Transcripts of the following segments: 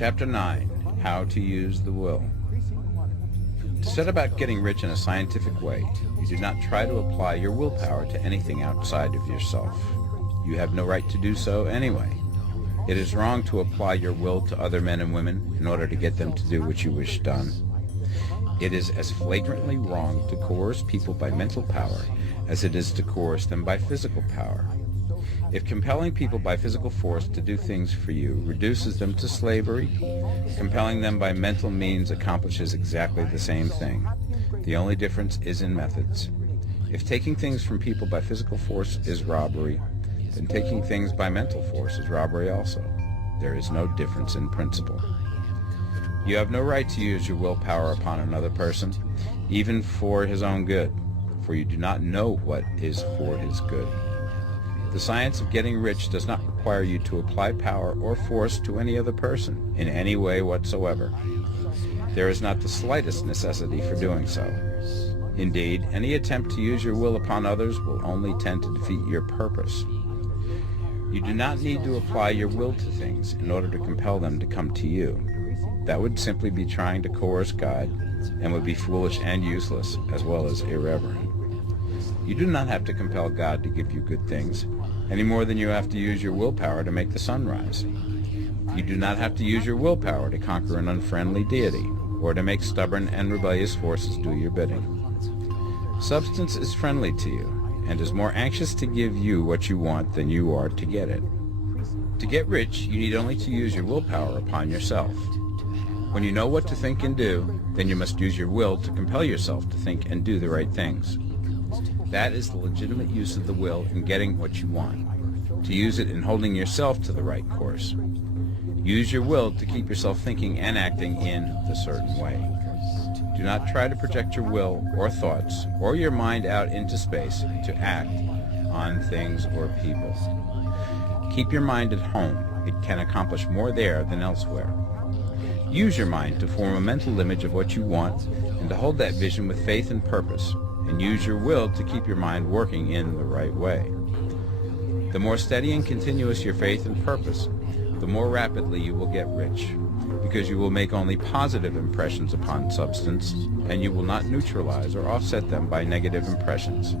Chapter 9. How to Use the Will. To set about getting rich in a scientific way, you do not try to apply your willpower to anything outside of yourself. You have no right to do so anyway. It is wrong to apply your will to other men and women in order to get them to do what you wish done. It is as flagrantly wrong to coerce people by mental power as it is to coerce them by physical power. If compelling people by physical force to do things for you reduces them to slavery, compelling them by mental means accomplishes exactly the same thing. The only difference is in methods. If taking things from people by physical force is robbery, then taking things by mental force is robbery also. There is no difference in principle. You have no right to use your willpower upon another person, even for his own good, for you do not know what is for his good. The science of getting rich does not require you to apply power or force to any other person in any way whatsoever. There is not the slightest necessity for doing so. Indeed, any attempt to use your will upon others will only tend to defeat your purpose. You do not need to apply your will to things in order to compel them to come to you. That would simply be trying to coerce God and would be foolish and useless, as well as irreverent. You do not have to compel God to give you good things, any more than you have to use your willpower to make the sun rise. You do not have to use your willpower to conquer an unfriendly deity, or to make stubborn and rebellious forces do your bidding. Substance is friendly to you, and is more anxious to give you what you want than you are to get it. To get rich, you need only to use your willpower upon yourself. When you know what to think and do, then you must use your will to compel yourself to think and do the right things. That is the legitimate use of the will in getting what you want, to use it in holding yourself to the right course. Use your will to keep yourself thinking and acting in the certain way. Do not try to project your will or thoughts or your mind out into space to act on things or people. Keep your mind at home. It can accomplish more there than elsewhere. Use your mind to form a mental image of what you want and to hold that vision with faith and purpose, and use your will to keep your mind working in the right way. The more steady and continuous your faith and purpose, the more rapidly you will get rich, because you will make only positive impressions upon substance, and you will not neutralize or offset them by negative impressions.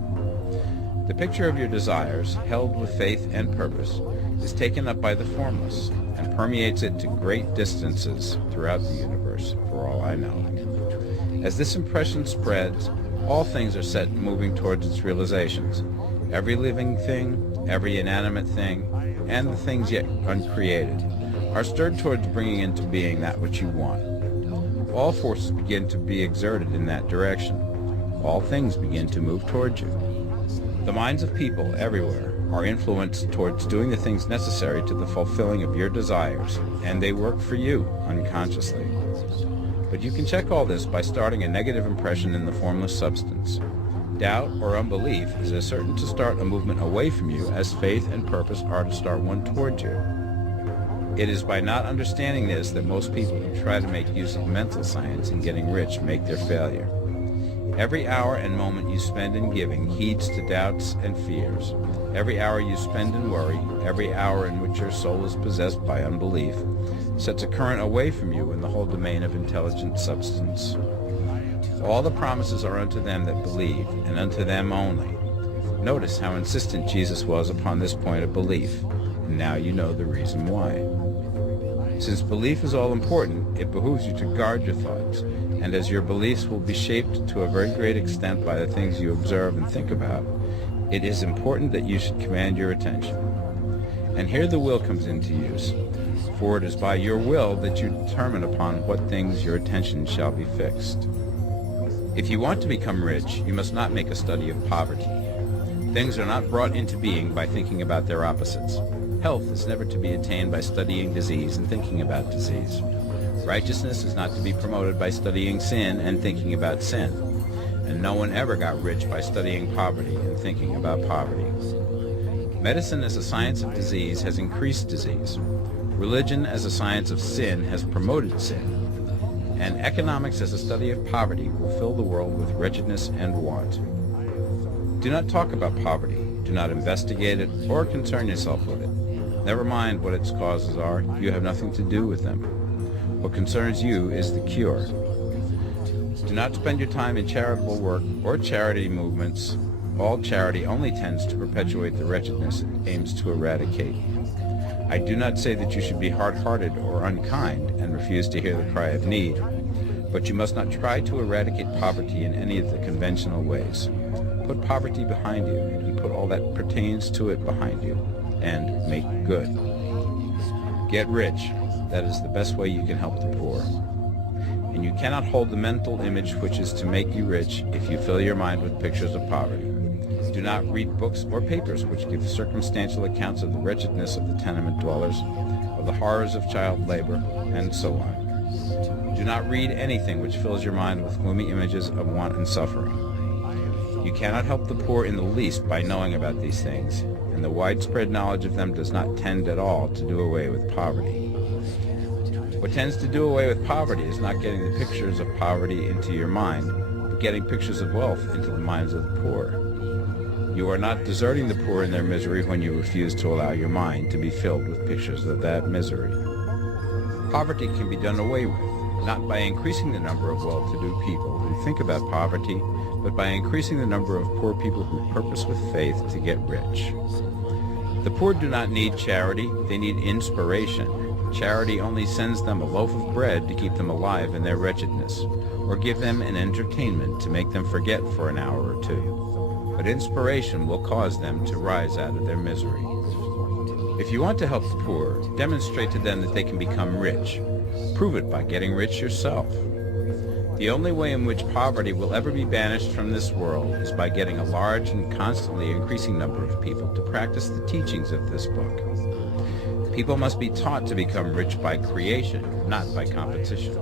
The picture of your desires, held with faith and purpose, is taken up by the formless, and permeates it to great distances throughout the universe, for all I know. As this impression spreads, all things are set moving towards its realizations. Every living thing, every inanimate thing, and the things yet uncreated are stirred towards bringing into being that which you want. All forces begin to be exerted in that direction. All things begin to move towards you. The minds of people everywhere are influenced towards doing the things necessary to the fulfilling of your desires, and they work for you unconsciously. But you can check all this by starting a negative impression in the formless substance. Doubt or unbelief is as certain to start a movement away from you as faith and purpose are to start one toward you. It is by not understanding this that most people who try to make use of mental science in getting rich make their failure. Every hour and moment you spend in giving heeds to doubts and fears. Every hour you spend in worry, every hour in which your soul is possessed by unbelief, sets a current away from you in the whole domain of intelligent substance. All the promises are unto them that believe, and unto them only. Notice how insistent Jesus was upon this point of belief, and now you know the reason why. Since belief is all important, it behooves you to guard your thoughts, and as your beliefs will be shaped to a very great extent by the things you observe and think about, it is important that you should command your attention. And here the will comes into use, for it is by your will that you determine upon what things your attention shall be fixed. If you want to become rich, you must not make a study of poverty. Things are not brought into being by thinking about their opposites. Health is never to be attained by studying disease and thinking about disease. Righteousness is not to be promoted by studying sin and thinking about sin. And no one ever got rich by studying poverty and thinking about poverty. Medicine as a science of disease has increased disease. Religion as a science of sin has promoted sin. And economics as a study of poverty will fill the world with wretchedness and want. Do not talk about poverty. Do not investigate it or concern yourself with it. Never mind what its causes are. You have nothing to do with them. What concerns you is the cure. Do not spend your time in charitable work or charity movements. All charity only tends to perpetuate the wretchedness it aims to eradicate. I do not say that you should be hard-hearted or unkind and refuse to hear the cry of need, but you must not try to eradicate poverty in any of the conventional ways. Put poverty behind you and put all that pertains to it behind you, and make good. Get rich. That is the best way you can help the poor. And you cannot hold the mental image which is to make you rich if you fill your mind with pictures of poverty. Do not read books or papers which give circumstantial accounts of the wretchedness of the tenement dwellers, of the horrors of child labor, and so on. Do not read anything which fills your mind with gloomy images of want and suffering. You cannot help the poor in the least by knowing about these things, and the widespread knowledge of them does not tend at all to do away with poverty. What tends to do away with poverty is not getting the pictures of poverty into your mind, but getting pictures of wealth into the minds of the poor. You are not deserting the poor in their misery when you refuse to allow your mind to be filled with pictures of that misery. Poverty can be done away with, not by increasing the number of well-to-do people who think about poverty, but by increasing the number of poor people who purpose with faith to get rich. The poor do not need charity, they need inspiration. Charity only sends them a loaf of bread to keep them alive in their wretchedness, or give them an entertainment to make them forget for an hour or two. But inspiration will cause them to rise out of their misery. If you want to help the poor, demonstrate to them that they can become rich. Prove it by getting rich yourself. The only way in which poverty will ever be banished from this world is by getting a large and constantly increasing number of people to practice the teachings of this book. People must be taught to become rich by creation, not by competition.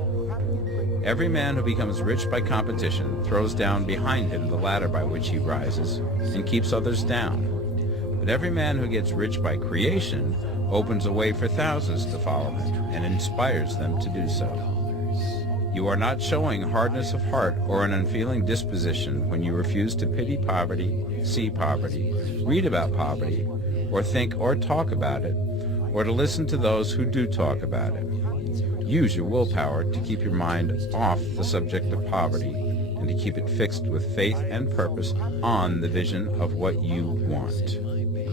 Every man who becomes rich by competition throws down behind him the ladder by which he rises and keeps others down. But every man who gets rich by creation opens a way for thousands to follow him and inspires them to do so. You are not showing hardness of heart or an unfeeling disposition when you refuse to pity poverty, see poverty, read about poverty, or think or talk about it, or to listen to those who do talk about it. Use your willpower to keep your mind off the subject of poverty and to keep it fixed with faith and purpose on the vision of what you want.